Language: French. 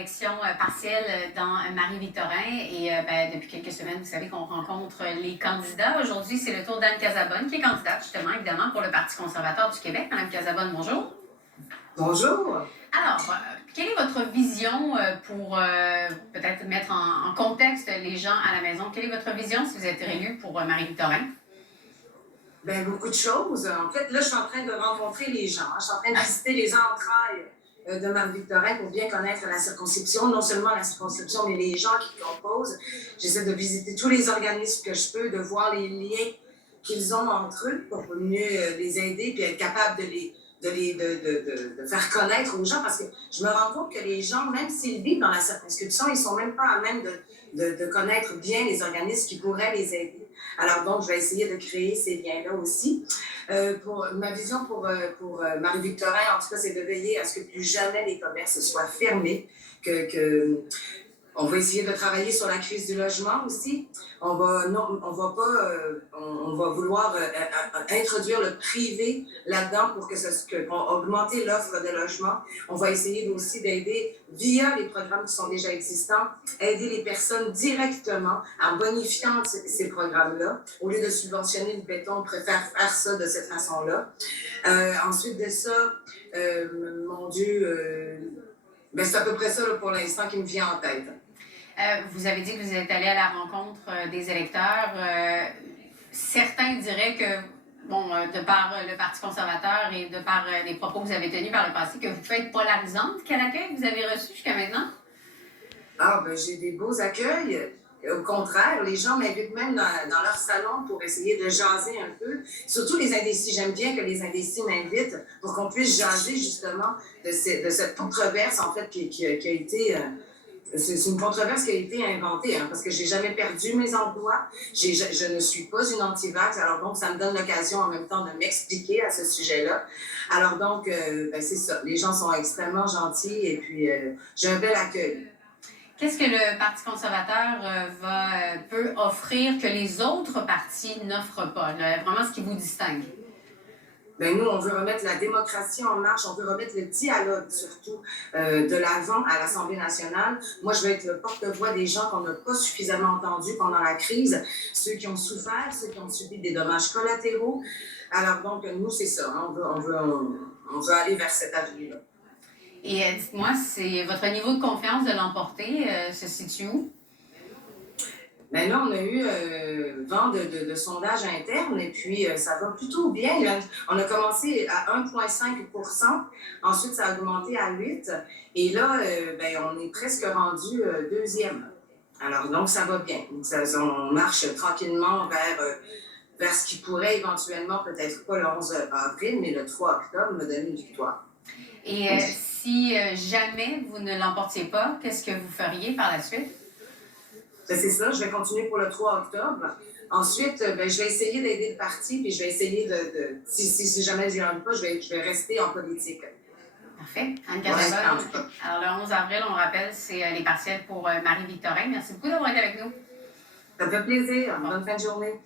élection partielle dans Marie-Victorin et depuis quelques semaines, vous savez qu'on rencontre les candidats. Aujourd'hui, c'est le tour d'Anne Casabonne qui est candidate justement, évidemment, pour le Parti conservateur du Québec. Madame Casabonne, bonjour. Bonjour. Alors, quelle est votre vision pour peut-être mettre en contexte les gens à la maison? Quelle est votre vision si vous êtes élu pour Marie-Victorin? Bien, beaucoup de choses. En fait, là, je suis en train de rencontrer les gens. Je suis en train de visiter les entrailles de Marie-Victorin pour bien connaître la circonscription, non seulement la circonscription, mais les gens qui composent. J'essaie de visiter tous les organismes que je peux, de voir les liens qu'ils ont entre eux pour mieux les aider puis être capable de faire connaître aux gens, parce que je me rends compte que les gens, même s'ils vivent dans la circonscription, ils sont même pas à même de connaître bien les organismes qui pourraient les aider. Alors donc, je vais essayer de créer ces liens-là aussi. Pour ma vision pour Marie-Victorin, en tout cas, c'est de veiller à ce que plus jamais les commerces soient fermés, on va essayer de travailler sur la crise du logement aussi. On va vouloir introduire le privé là-dedans pour pour augmenter l'offre de logement. On va essayer aussi d'aider, via les programmes qui sont déjà existants, aider les personnes directement en bonifiant ces programmes-là. Au lieu de subventionner le béton, on préfère faire ça de cette façon-là. Ensuite de ça, mon Dieu, c'est à peu près ça là, pour l'instant qui me vient en tête. Vous avez dit que vous êtes allé à la rencontre des électeurs. Certains diraient que, de par le Parti conservateur et de par les propos que vous avez tenus par le passé, que vous pouvez être polarisante. Quel accueil vous avez reçu jusqu'à maintenant? J'ai des beaux accueils. Au contraire, les gens m'invitent même dans leur salon pour essayer de jaser un peu. Surtout les indécis. J'aime bien que les indécis m'invitent pour qu'on puisse jaser justement de cette controverse, en fait, qui a été... c'est une controverse qui a été inventée, parce que j'ai jamais perdu mes emplois. Je ne suis pas une anti-vax, alors donc ça me donne l'occasion en même temps de m'expliquer à ce sujet-là. Alors donc, c'est ça. Les gens sont extrêmement gentils et puis j'ai un bel accueil. Qu'est-ce que le Parti conservateur peut offrir que les autres partis n'offrent pas? Vraiment ce qui vous distingue? Nous, on veut remettre la démocratie en marche, on veut remettre le dialogue surtout de l'avant à l'Assemblée nationale. Moi, je veux être le porte-voix des gens qu'on n'a pas suffisamment entendus pendant la crise, ceux qui ont souffert, ceux qui ont subi des dommages collatéraux. Alors donc, nous, c'est ça, on veut aller vers cette avenue-là. Et dites-moi, votre niveau de confiance de l'emporter se situe où? Là, on a eu vent de sondages internes et puis ça va plutôt bien. On a commencé à 1,5 %, ensuite ça a augmenté à 8 et là, on est presque rendu deuxième. Alors donc, ça va bien. On marche tranquillement vers ce qui pourrait éventuellement, peut-être pas le 11 avril, mais le 3 octobre, me donner une victoire. Et si jamais vous ne l'emportiez pas, qu'est-ce que vous feriez par la suite? C'est ça, je vais continuer pour le 3 octobre. Ensuite, je vais essayer d'aider le parti, puis je vais essayer si jamais je n'y arrive pas, je vais rester en politique. Parfait. Anne Casabonne. Alors, le 11 avril, on rappelle, c'est les partiels pour Marie-Victorin. Merci beaucoup d'avoir été avec nous. Ça me fait plaisir. Bonne fin de journée.